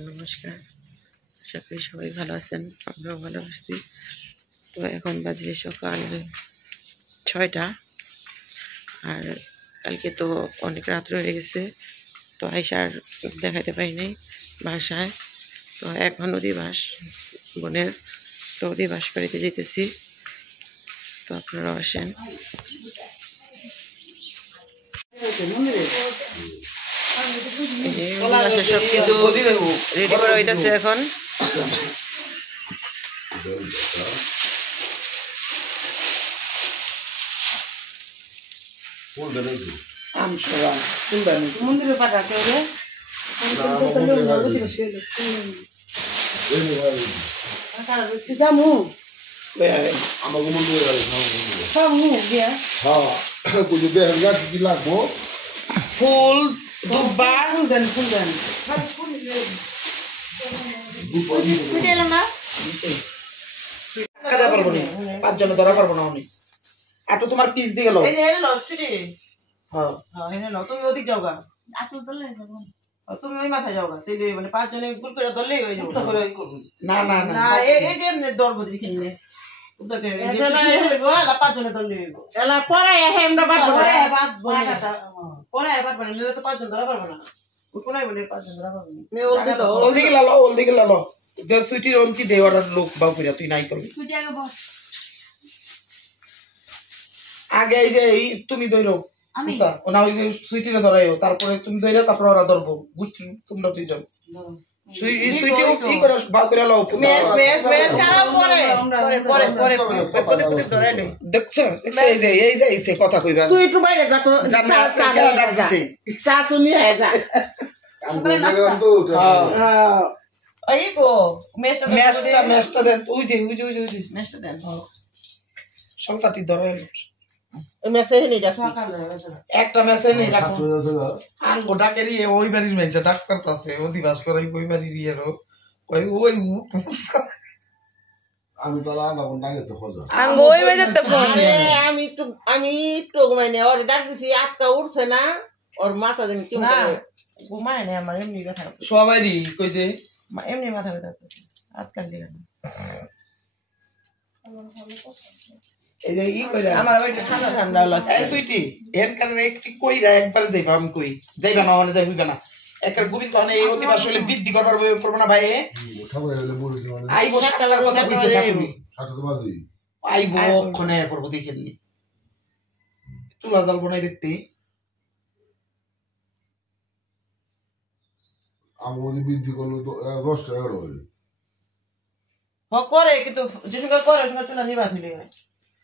নমস্কার, আশা করি সবাই ভালো আছেন। আমরাও ভালো আছি। তো এখন বাজে সকাল 6টা, আর কালকে তো অনেক রাত্র হয়ে গেছে, তো আইসার দেখাতে পারি নাই বাসায়। তো এখন অধিবাস বোনের, তো অধিবাস বাড়িতে যেতেছি, তো আপনারাও আসেন। সব কিছু রেডি করা হইতেছে এখন। মন্দিরে পাঠাতে হবে। ফুল দুব্বা পাঁচজনে ধরা পারবো না উনি। আটো তোমার পিস দিয়ে গেল। তুমি ওদিক যাও গা, তুমি ওই মাথায় যাও গা, মানে পাঁচজনে ভুল করে ধরলেই হয়ে যাবে। না না না, এই যে ধরবো দেখে পাঁচজনে ধরলে তো পাঁচজন ধরা পারবো না। আগে এই যে তুমি ধরো না, ওই যে সুইটিরে ধরাইও, তারপরে তুমি ধরে তারপরে ওরা ধরবো। বুঝলি তোমরা দুইজন কথা কইবা। তুই একটু বাইরে যা, তো চা তো নিয়ে যা। মেশটা দেন, ওই যে মেশটা দেন। সন্তাটি ধরাই একটা মেসে নেই ডাকের ওই বাড়ির মেয়েছে ডাক করতেছে অধিবাস করাই ওই বাড়ির ইয়েরও ওই ওই আমি তো আধা ঘন্টা আগে তো খোঁজা আমি একটু ঘুমাইনি, ওর ডাক দিছি আটকা উঠছে না, ওর মাথা দিন কি ঘুমায় না। আমার এমনি ব্যথা সবারই কই যে এমনি মাথা ব্যথা করতেছে, আটকাল দিবে না। এই যে আমার ঠান্ডা ঠান্ডা লাগছে। সুইটি এর কারণে একটু কইরা একবার যাইবা, আমি কই যাইবা না, অনে যাই হইবা না। একার গোবিন্দ অনে এই অধিবাস হলে বৃদ্ধি করবার পড়বো না ভাই। আইবো 7টার কথা কইছে ঠাকুরি, 7টা তো বাজে আইবো ওখানে পড়বো দেখেন নি। চুলা জাল বনাই ব্যক্তি আমি বৃদ্ধি করলো তো 10টা 11 হয় করে, কিন্তু যে সঙ্গে করে সঙ্গে চুলা নিবা দিলে হয়।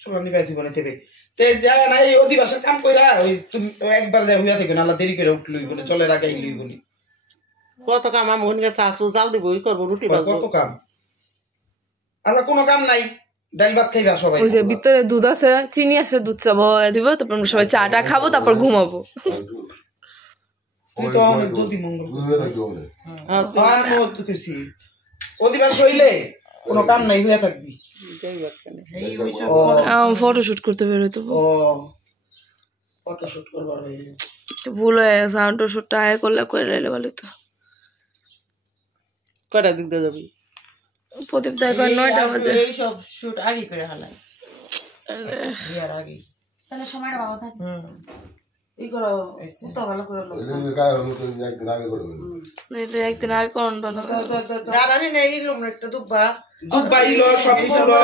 চুলা নিবাই দিব না তেবে তে যায় না। এই অধিবাসের কাম কইরা ওই তুমি একবার যাই হইয়া থেকে না, আল্লাহ দেরি করে উঠলই বলে চলের আগে লই বলি। কত কাম আমি ওখানে চাচু জাল দিব, ওই করবো রুটি কত কাম। আচ্ছা কোনো কাম নাই, ডাল ভাত খাইবা সবাই। ওই যে ভিতরে দুধ আছে, চিনি আছে, দুধ চা বয়া দিব, তারপর আমরা সবাই চাটা খাবো, তারপর ঘুমাবো। তুই তো অনেক দদি মঙ্গল অধিবাস হইলে কোনো কাম নাই, হইয়া থাকবি। ফটোশুট করতে বেরোতো, ফটোশুট করবার ভুল হয়ে গেছে। ফটোশুটটা আয় করলে করে লাইলে ভালো তো। কয়টা দিক দিয়ে যাবি? প্রদীপ দা 9টা বাজে। এই সব শুট আগে করে হালাই বিয়ার আগে, তাহলে সময়টা ভালো থাকে। এই করো তো ভালো করে লো, এই গায় হলো তো একদিন আগে করে এটা একদিন আগে কোন ভালো। আর আমি নেই লুম একটা দুব্বা ইলো সব কিছু লো।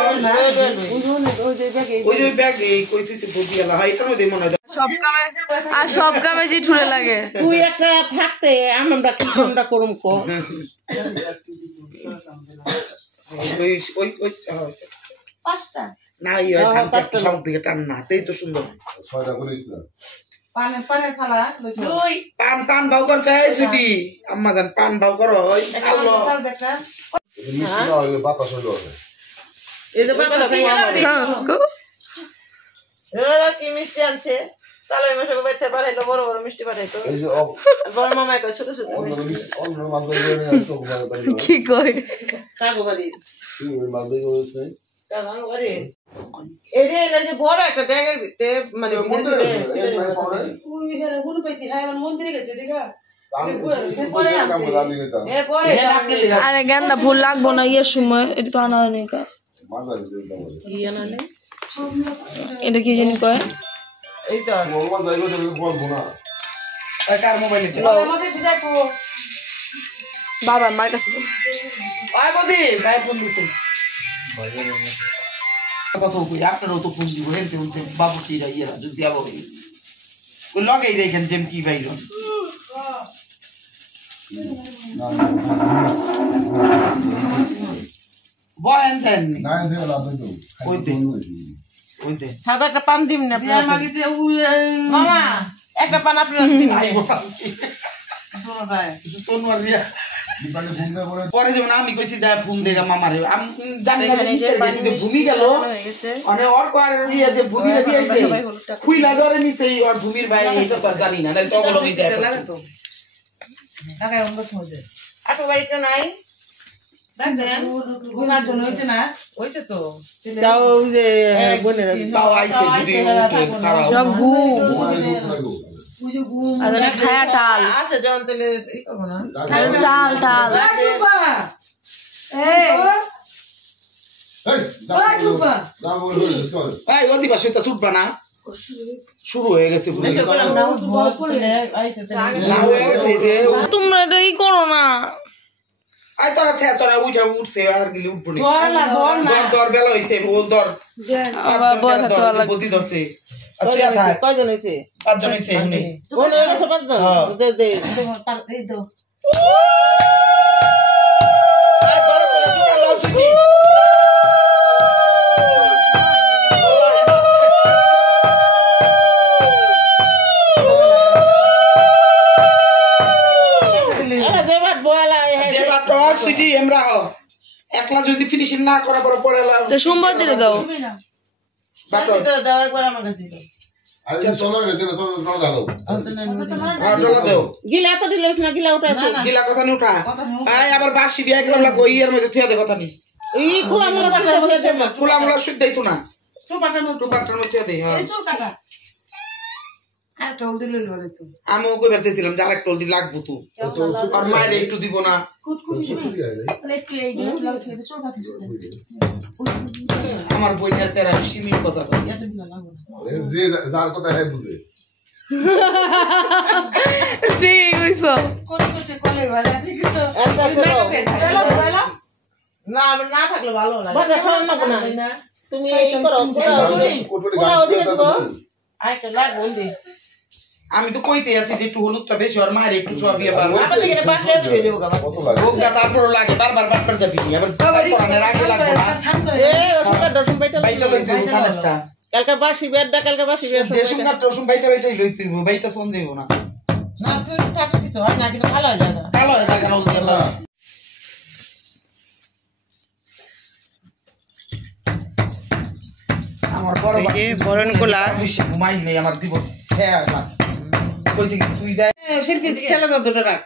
ওই যে ব্যাগে কই তুইছে বদিয়ালা হয়, এটা নদী মনে হয় সব কামে জি ঠুলে লাগে। তুই একটা থাকতে আমরা কি আমরা করুম কো। পাঁচটা না সব দিকে টান না, তেই তো সুন্দর। 6টা করিস না পানের থালা লই পান পান ভাও কর চাই ছুটি আম্মা জান পান ভাও করো। ওই আল্লাহ মিষ্টি না হইলে বাতাস হইলো এই যে বাবা গো এরা কি মিষ্টি আনছে, তাহলে আমি সব বাইতে পারাইলো, বড় বড় মিষ্টি পাঠাইতো। এই যে বড় মামা কই ছোট ছোট মিষ্টি অন্য মাধ্যমে নিয়ে তো বাবা কি কই কাগো বাড়ি কি মাধ্যমে কইছে কাগো বাড়ি এই যে বড় একটা ড্যাগের ভিতরে মানে মন্দিরে গেছে দেখা আরে গেন্দা ফুল লাগবো না ইয়ের সময় এটা তো আনা হয়নি কা এটা কি জানি কয় এই তো কার মোবাইলে বাবা মার কাছে আয় বদি ভাই ফোন দিছে কত কই আপনারও তো ফোন দিব হেলতে উঠতে বাবুচিরা ইয়েরা যদি আবো ওই লগেই রেখেন যেম কি বাইর বয়ান দেন ওইতে সাদা একটা পান দিন না মামা একটা পান আপনার দিন পরে যেমন আমি কইছি যা ফোন দেখা মামারে আমি জানি না ভূমি গেল মানে ওর ইয়ে যে ভূমিরে দিয়েছে খুইলা ধরে নিছে ওর ভূমির ভাই এটা তো জানি না তাহলে তো ওগুলো যায় তো টাকা অঙ্গ হইছে আটো বাড়িতে নাই দেখেন ঘুমার জন্য হইছে না হইছে তো তাও যে বোনের তাও আইছে যদি সব ঘুম আরে খায়া টাল আছে জন তেলে ই করব না টাল টাল এই ওদি পাশে তো ছুটবা না শুরু হয়ে গেছে তোমরা এটা ই করো না আই তোরা ছেড়া উঠা উঠছে আর গিলি উঠবো না দর বেলা হইছে ও দর বদি ধরছে আচ্ছা থাক কয়জন হইছে 5 জন হইছে এখানে কোন হয়ে গেছে 5 জন দে দে এই দাও আই বড় করে জুতা দাও সুটি সুটি আমরা একলা যদি ফিনিশিং না করা পরে তো সোমবার দিলে দাও বাতো দাও একবার আমার কাছে দাও আচ্ছা চলো গেছে না তো দাও দাও গিলা তো দিলছ না গিলা উঠা গিলা কথা নি উঠা আই আবার বাসি বিয়া করলাম লাগো ইয়ের মধ্যে থিয়া দে কথা নি এই খোলা মোলা পাটার মধ্যে দে খোলা মোলা শুদ্ধ দেইতো না তো পাটার মধ্যে দে হ্যাঁ এই চল কাকা আর টোল দিল লরে তো আমি ওকে বেরতেছিলাম যার এক টোল দি লাগবো তো আর মায়ের একটু দিব না আমার বইনের তেরা সিমির কথা যে যার কথা হে বুঝে ঠিক হইছো না না থাকলে ভালো লাগে বাটা শোন না তুমি এই করো আইটা লাগবো দি আমি তো কইতে আছি যে একটু হলুদটা বেশি আর মায়ের একটু চবিয়ে পারবো আমাদের এখানে বাটলে দিয়ে দেবো গা কত লাগে ওগা তারপর লাগে বারবার বাটবার যাবি আবার পরানের আগে লাগবে না এ রসুনটা রসুন বাইটা লই তুই সালাদটা কালকে বাসি বেডটা কালকে বাসি বেড যে সুন্দর রসুন বাইটাই লই তুই বাইটা ফোন দেব না না তুই থাকতে কিছু হয় না কিন্তু ভালো হয়ে যায় না ভালো হয়ে যায় কেন বলতে আমরা আমার বড় বরণ কোলা বেশি ঘুমাই নেই আমার দিব হ্যাঁ না কইছি কি তুই যাই শিল্পী খেলা দাও দুটো রাখ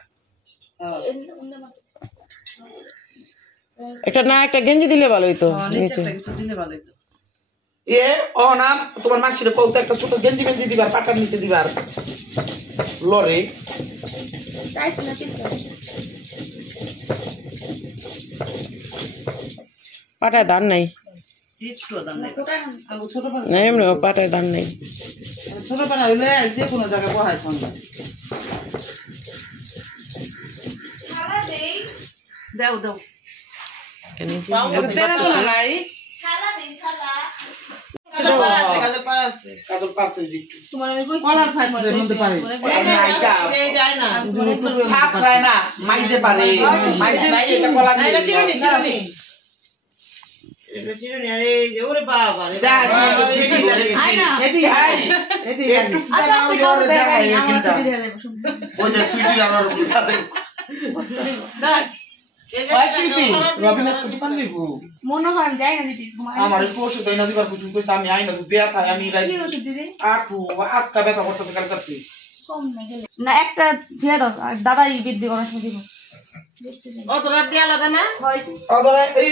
একটা না একটা গেঞ্জি দিলে ভালো হইতো নিচে কিছু দিলে ভালো হইতো এ ও না তোমার মাসির কত একটা ছোট গেঞ্জি গেঞ্জি দিবার পাটার নিচে দিবার লরে তাইছ না কি পাটা দান নাই এমনি পাটায় দান নেই ছোট পাটা হইলে যে কোনো জায়গায় বহায় সন্ধ্যা দাও দাও আমার ওষুধ না দিবার কিছু কইছে আমি আইনা ব্যথা আমি আটকা ব্যথা করতেছে কাল করতে না একটা ছেড়ে দাও দাদাই বৃদ্ধি করার সময় দিব অতরা দিয়ে আলাদা না অতরা এই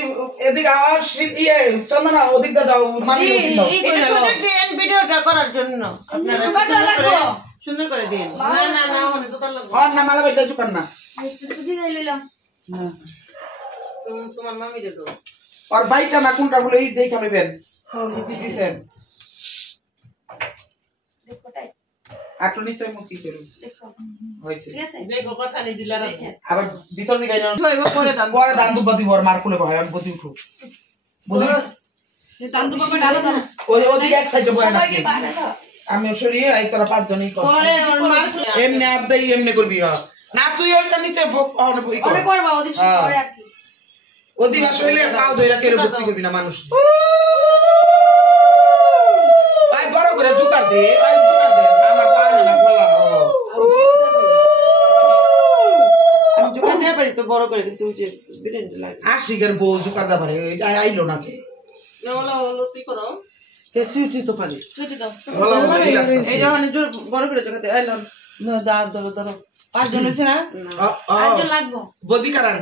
এদিকে ইয়ে চন্দনা ওদিকটা যাও মামি ভিডিওটা করার জন্য আপনারা সুন্দর করে দিন না না না ওখানে দোকান লাগবে না মালা বেটা দোকান না বুঝি গাই লইলাম তোমার মামি দে দাও আর বাইটা না কোনটা বলে এই দেখা নেবেন দিছেন দেখো তাই আটো নিচে মুখ কি করুন দেখো হইছে ঠিক আছে দেখো কথা নেই দিলা আবার ভিতর দিকে না ছয়ব পরে দাম পরে দান দুবা দিব আর মার কোনে হয় আর বদি উঠো বদি দান্ত বাবা ডালো দাও ওদিকে এক সাইডে বয় না সবাইকে বাইরে দাও আমি সরিয়ে এই তোরা পাঁচ জনই কর পরে ওর মার এমনি আবদাই এমনি করবি না তুই ওইটা নিচে ই কর পরে করবা ওদিক পরে আর কি অধিবাস হইলে পাও ধইরা কেড়ে ভর্তি করবি না মানুষ ভাই বড় করে জুকার দে ভাই জুকার দে আমার পারে না বলা আমি দোকান দিয়ে পারি তো বড় করে কিন্তু যে বিরিয়ানি লাগে আশিকের বউ জুকার দা পারে এটা আইলো না কে না বলো বলো তুই করো কে সুইটি তো পারি ছুটি দাও বলা বলি লাগতেছে এই যখন জোর বড় করে জোগাতে আইলাম না দা ধরো ধরো 5 জন হইছে না আরেকজন লাগবো বদি কারণ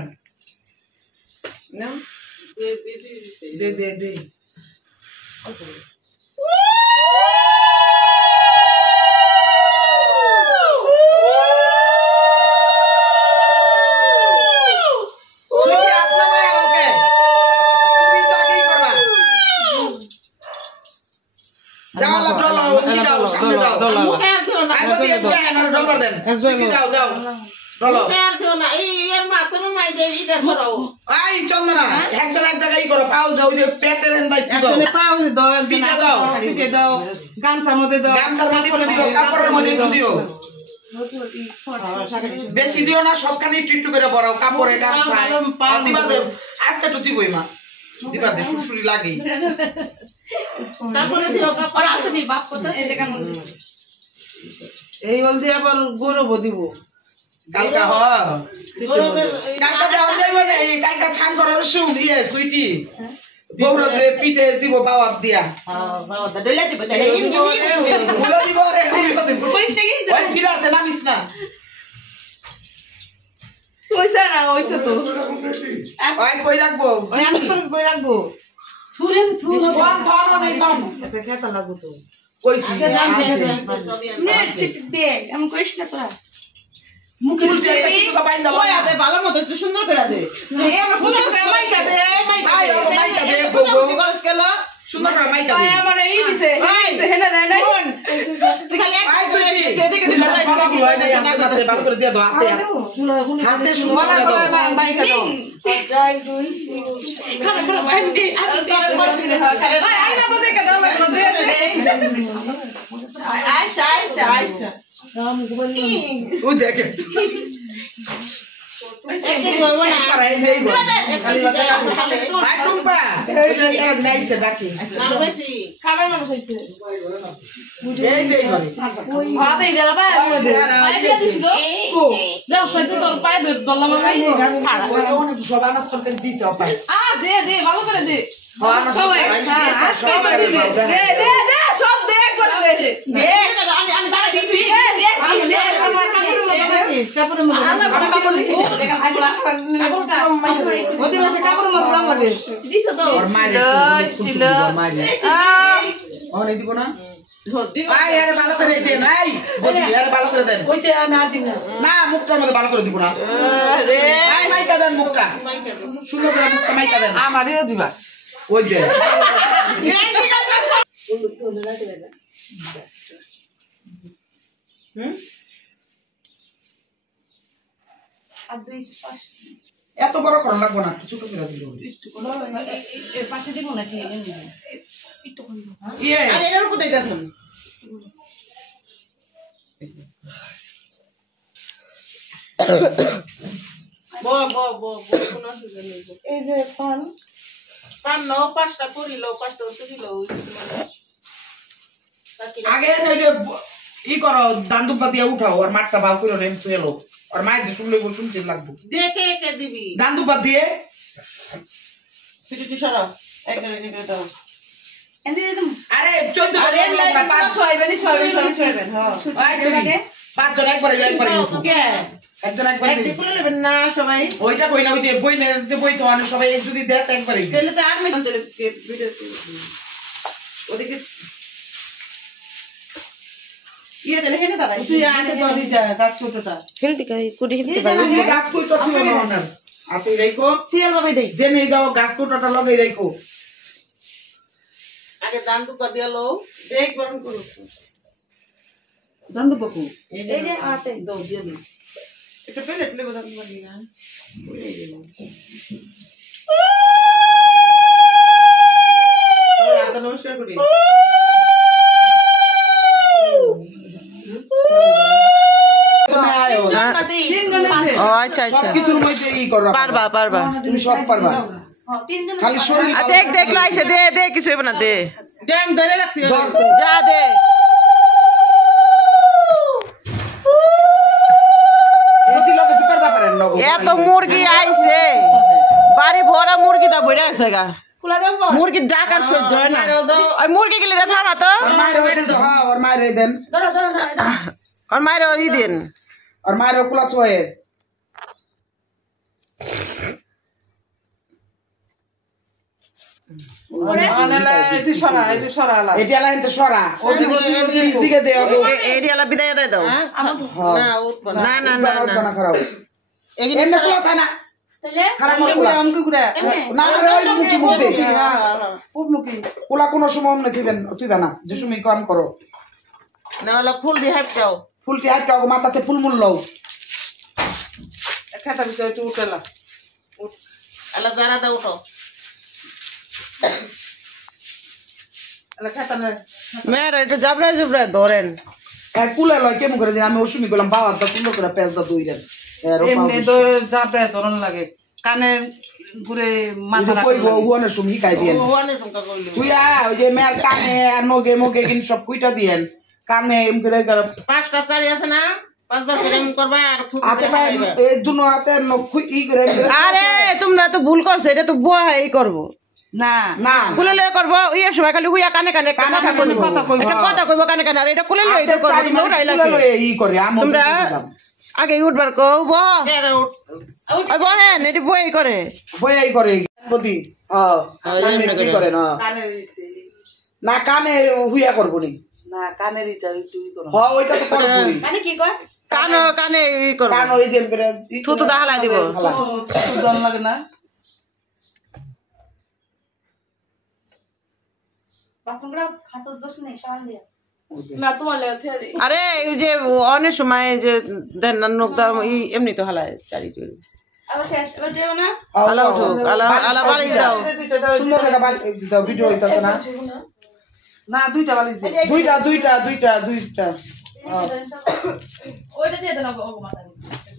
না দে দে দে সুইটি আপনা মায়া ওকে তুমি তো আগেই করবা যাও লা ডল কি দাও সামনে দাও মুখে আর দিও না আই বদি এক জায়গা না ডল দেন সুইটি যাও যাও ডল মুখে আর দিও না এই এর মা তুমি মাই দে এটা করো আই চন্দনা একজন এক জায়গায় করো পাও যাও যে পেটের দায়িত্ব দাও একজনে পাও দাও পিঠে দাও পিঠে দাও গামছার মধ্যে দাও গামছার মধ্যে করে দিও কাপড়ের মধ্যে একটু দিও বেশি দিও না সবখানে একটু একটু করে বড়াও কাপড়ে গামছায় দিবা দে আজকে তো দিবই মা দিবা দে সুসুরি লাগেই তারপরে দিও আর কাপড় আসেনি বাপ করতেছে এটা কেমন এই হল দিয়ে আবার গরব দিব কালকা হ গরমের কালকা যাও যাইব না এই কালকা ছান করার শুন ইয়ে সুইটি বৌরতে পিঠে দিব পাওয়াত দিয়া বাবা দইলা দিব তাই গুলো দিব রে গুলো দিব করিস নাকি ওই ফিরাতে নামিস না হইছে না হইছে তো ওই কই রাখবো ওই আমি তো কই রাখবো থুরে থুর কোন থন নেই থন এটা খেতা লাগো তো কইছি নে চিট দে এমন করিস না তোরা চুলটা একটা কিছু বাইন দাও ওই আদে ভালো মতো একটু সুন্দর করে দে এই আমরা পূজা করে মাইকা দে আই ও মাইকা দে পূজা বগো করছিস করস কেলা সুন্দর করে মাইকা দে আমার এই দিছে হেনা দেয় নাই তুই খালি এক আই সুইটি এদিকে দিলে প্রাইস বাবা লাগি বলাই নাই আমাকে হাতে ভালো করে দিয়ে দাও হাতে হাতে সুন্দর করে দাও মাইকা দাও খানা খানা আমি দে ভাই আমি না তো দেখে দাও লাগলো দে আয়শা আয়শা আয়শা ও দেখে একে দিও না পারা এই যেই বল খালি বাচ্চা খালি আই টুম্পা ওই যে কারা দিনাইছে ডাকি না বেশি খাবার মানুষ হইছে এই যেই করে হাতে গেল পায় মধ্যে পায় দিয়া দিছিল ও দাও সইতো তোর পায় দল্লা মারাই খাড়া ওই অনেক সব আনাজ করতে দিছে অপাই আ দে দে ভালো করে দে আনাজ সব দে দে দে সব দে একবার দে দে আমি তারা দিছি কাপড়ের মধ্যে আমরা কাপড় দিছি দেখা কাপড়টা ওদের মাসে কাপড়ের মধ্যে দাম লাগে দিছে তো ওর মাইরে ছিল অনেক দিব না ভাই আরে ভালো করে দেন এই বদি আরে ভালো করে দেন কইছে আমি আর দিন না না মুখটার মধ্যে ভালো করে দিব না আরে এই মাইকা দেন মুখটা সুন্দর করে মুখটা মাইকা দেন আমারও দিবা ওই দেন আর দুই পাশ এত বড় করা লাগবে না ছোট করে দিলে এর পাশে দিব নাকি একটু কম ইয়ে আরে এর উপর দিতে আছেন ব ব ব কোন অসুবিধা নেই এই যে পান পান নাও পাঁচটা করিল পাঁচটা করিল আগে ওই যে ই করো দান্দুপা দিয়ে উঠাও আর মাঠটা ভালো করে নেন ফেলো আর মায়ের যে শুনলে শুনতে লাগবো দেখে একে দিবি দান্দুপা দিয়ে পিটুটি সরাও একে দাও এনে দিলাম আরে 14 আরে জন আমরা পাঁচ ছয়বেনি হ্যাঁ পাঁচজন একবারে কে একজন একবারে এক দিপুলে নেবেন না সবাই ওইটা কই না ওই যে বইনের যে বই তো মানে সবাই যদি দেখ একবারে তাহলে তো আর মেশন চলে ভিডিও ওদিকে ইয়ে দিলে হেনে দাঁড়াই তুই আগে তো দি যা গাছ ছোটটা খেলতে কুটি খেলতে পারবো এই গাছ কইতো তুই না আর তুই রাইকো সিরিয়াল ভাবে দেই যে নিয়ে যাও গাছ কোটাটা লাগাই রাইকো আগে দান দুপা দিয়ালো দেখ বরং করো দন্দ পকু এই যে আতে দাও দিয়ে দি এটা পেলে পেলে বদল মারি না বলে দিলাম তো নমস্কার করি তুমি আয়ো ও আচ্ছা আচ্ছা কিছুর মধ্যে ই করো পারবা তুমি সব পারবা তিনজন খালি শরীর দেখ লাইছে দে কিছু হবে না দে দেন ধরে রাখছি যা দে বেশি লোকে জুকার দা পারেন না এত মুরগি আইছে বাড়ি ভরা মুরগি দা বইরা আছে গা খোলা দাও মুরগি ডাকার সহ্য হয় না ওই মুরগি গেলে রে থামা তো और मारे देन हां और मारे देन ধরো আর মাইরে ওই দিন और मारे कुला छोए আনালা এটি সরা আলা एटी लाइन तो सरा इस दिके दे এরিয়ালা বিদায় দেয় দাও না উঠবো না না बना खराब এগিয়ে एने कुला खाना তাহলে খারাপ কুলা আমকে গুড়া না রে ওই মুখি মুখ দে খুব মুখি কুলা কোন সময় অমনে তুইবে না যে তুমি কাম করো না হলে ফুল দিয়ে হাইপটাও ফুলটি হাইটা মাথাতে ফুল মুল লও খেতা ভিতরে একটু উঠেলা আলা জারা দাও উঠো আলা খেতা না মেয়েরা একটু জাবরা ধরেন কুলা লয় কেমন করে দিন আমি ওসুমি করলাম বাবা তো সুন্দর করে পেঁচ দা দুইলেন এমনি তো যাবে ধরন লাগে কানের ঘুরে মাথা কইবো ওনে সুমি কাই দিয়েন ভগবানের সংখ্যা করলি তুইয়া ওই যে মেয়ের কানে আর নগে মুগে কিন সব কুইটা দিয়েন কানে এম করে পাঁচটা চারি আছে না পাঁচবার করে এম করবা আর থুতু হাতে পায়ে এই দুনো হাতে নখ ই করে আরে তোমরা তো ভুল করছো এটা তো বুয়া এই করবো না না কুলে লয়ে করবো ইয়ের সময় খালি হুইয়া কানে কথা কইবো একটা কথা কইবো কানে আর এটা কুলে লয়ে এটা করবো তোমরা উঠাই লাগে ই করে আমি তোমরা আগে উঠবার কও ওই বহেন এটি বই করে বই এই করে বদি কি করে না কানের না কানে হুইয়া করবো নি না কানের ইটা তুই করো হ ওইটা তো করবই মানে কি কয় কানে ই করবো কান ওই যে করে থুতু দা হালাই দিব দম লাগে না বাথরুমটা হাতের দোষ নেই সাবান দিয়ে না তোমার লেগে থিয়া দিই আরে এই যে অনেক সময় যে দেন নক দাম এমনি তো হালায় চারি চুরি আবার শেষ এবার দেব না আলা উঠো আলা বালি দাও সুন্দর লাগা বাল দাও ভিডিও হইতাছে না না দুইটা বালিশ দে দুইটা ওইটা দিয়ে দেন ওগো মাথায়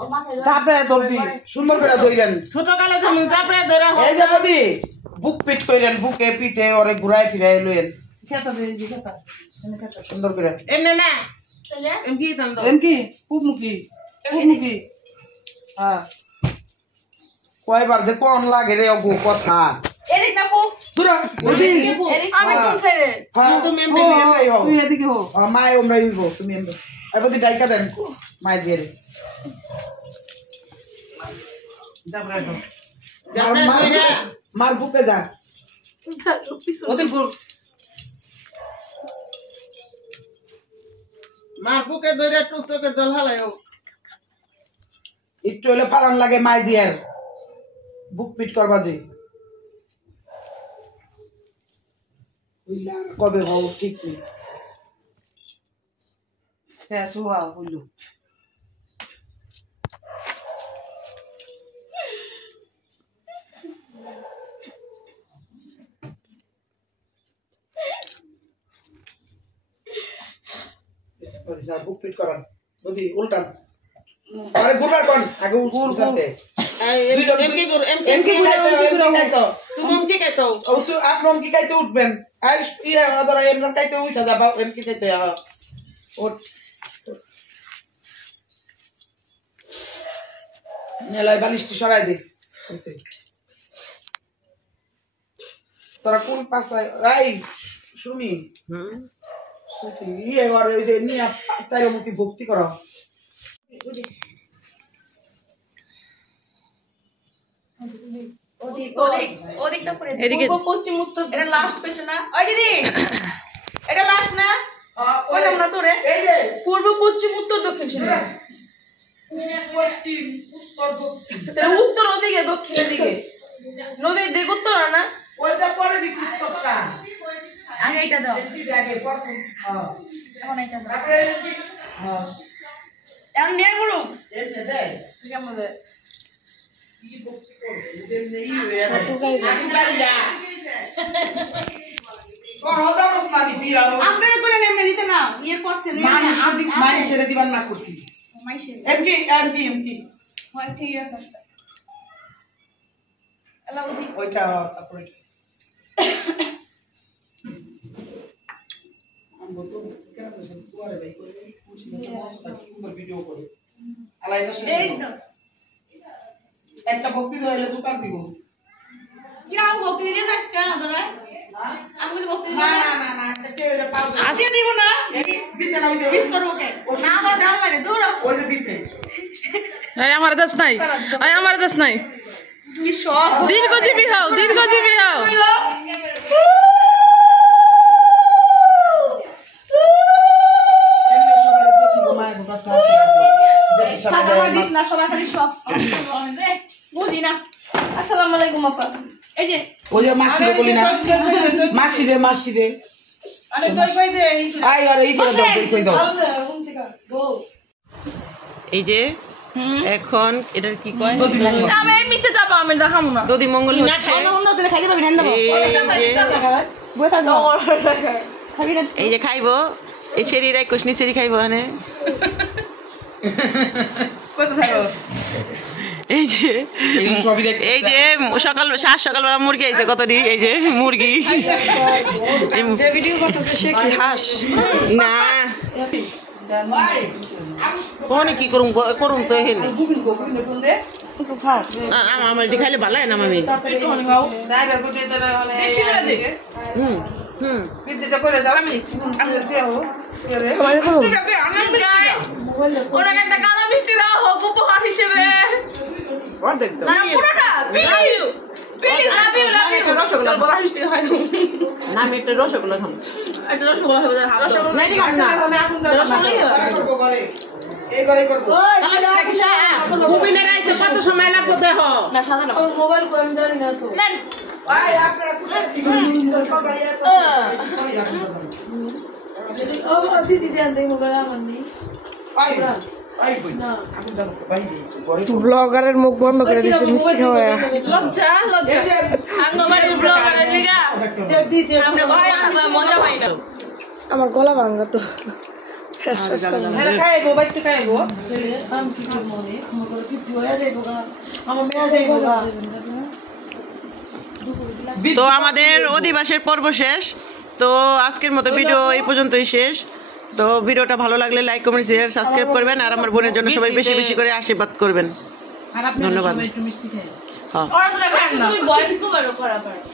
ও মাথায় তারপরে ধরবি সুন্দর করে ধইরেন ছোট কালে তুমি চাপড়ে ধরে এই যে বদি বুক পিট কইরেন বুকে পিঠে ওরে ঘুরায় ফিরায় লইেন খেতা দে জি খেতা সুন্দর করে এমনে না তাহলে এম কি দাম দাও এম কি খুব মুখি হ্যাঁ কয়বার যে কোন লাগে রে ওগো কথা এদিক না পো দুরা বদি আমি কোন সাইডে হ্যাঁ তুমি তুমি এমনি হও তুই এদিকে হো মাই ওমরা হইব তুমি এমনি এই বদি ডাইকা দেন মাই দিয়ে রে যাবরা তো চাপড়ে ধরে মার বুকে যা ওদিনপুর মার বুকে ধরে একটু চোখের জল হালাইও একটু হলে ফারান লাগে মাই জিয়ার বুক পিট করবা যে কবে হও ঠিক নেই শেষ হওয়া হইল বুক পিট করান বদি উল্টান আরে গুবার কোন আগে উল্টাতে এম কি কর এম কি খাইতো তুমি এম কি খাইতো ও তো আপনি কি খাইতে উঠবেন আই ইয়া ধরা এমন খাইতে উঠা যাবা এম কি খাইতে ওঠ নেলাই বালিশটি সরাই দে তোরা কোন পাশায় এই সুমি ইয়ে আর ওই যে নিয়া চাইরো মুখি ভক্তি করো এদিকে পশ্চিম উত্তর এটা লাস্ট পেছে না ওই দিদি এটা লাস্ট না বললাম না তোরে এই যে পূর্ব পশ্চিম উত্তর দক্ষিণ ছিল পশ্চিম উত্তর দক্ষিণ উত্তর ওদিকে দক্ষিণের দিকে নদীর দিক উত্তর না ওইটা পরে দিক উত্তরটা আগে এটা দাও আগে প্রথম হ্যাঁ এখন এটা দাও তারপরে হ্যাঁ এখন নিয়ে করো এমনি দেয় কেমন দেয় কি বকতে করবে এমনি ই হয়ে যা করো জানোস না নি বিয়া আপনারা করে নেমে দিতে না এর পর থেকে মানুষ ছেড়ে দিবার না করছি এমকি হয় ঠিক আছে আল্লাহ দি ওইটা তারপরে আমগো তো কেন বসে তুয়ারে ভাই করে কুচি মতো মস্ত সুন্দর ভিডিও করে আলাইটা শেষ এই তো একটা ভক্তি হইলে দোকান দিব কি আউ বকরি দিয়ে নাচ কেন ধরে আমি তো বকরি না না না না আজকে হইলে পাও আসিয়ে দিব না দিতে না হইতে মিস করব কে না আমার দাও লাগে দূর ওই যে দিছে এই আমার দাস নাই এই আমার দাস নাই কি শখ দীর্ঘজীবী হও এমনি সবাই দেখিব মায় গোটা সাথে যেটি সবাই আমার দিস না সবার খালি শখ বুঝি না আসসালামু আলাইকুম আপা এই যে ওই যে মাসিরে বলি না মাসিরে আরে দই কই দে আই আর এই করে দাও কই দাও এই যে এখন এটা কি কয় দদি মঙ্গল আমি মিশে যাব আমি দেখামু না দদি মঙ্গল হচ্ছে অন্য দিলে খাইতে পাবি না দেব বইতা দাও খাবি না এই যে খাইবো এই ছেড়ি রাই কুশনি ছেড়ি খাইবো মানে কত থাকো এই যে সকালবেলা মুরগি আইছে কতটি এই যে মুরগি যে ভিডিও করতেছে সে কি হাঁস না কোনে কি করুম তো হেনে আমার এটি খাইলে ভালো হয় না মামি ড্রাইভার কোথায় তারা মানে বেশি করে দে হুম হুম বিদ্যুৎটা করে দাও আমি ওনাকে একটা কালো মিষ্টি দাও হোক উপহার হিসেবে অর্ধেক দাও না পুরোটা please please love you rosogolla বলা মিষ্টি হয় না আমি একটা রসগোল্লা খাবো একটা রসগোল্লা হবে রসগোল্লা নাই খাম না রসগোল্লাই হবে করব করে এই করে করব কুমিনের আইতে কত সময় লাগবে দেহ না সাদা না মোবাইল কোন জানি না তো নেন ভাই আপনারা কোথায় কি দিদি দেন দেই মোবাইল আমার নেই ভাই ভাই কই না আমি জানো ভাই করে ব্লগারের মুখ বন্ধ করে দিয়েছে মিষ্টি খাওয়া লজ্জা আঙ্গবাড়ির ব্লগারের জিগা আমরা মজা পাই না আমার গলা ভাঙা তো এরা খাইবো বাইতে খাইবো তো আমাদের অধিবাসের পর্ব শেষ তো আজকের মতো ভিডিও এই পর্যন্তই শেষ তো ভিডিওটা ভালো লাগলে লাইক কমেন্ট শেয়ার সাবস্ক্রাইব করবেন আর আমার বোনের জন্য সবাই বেশি বেশি করে আশীর্বাদ করবেন ধন্যবাদ হ্যাঁ তুমি ভয়েস কো বড় করা পারো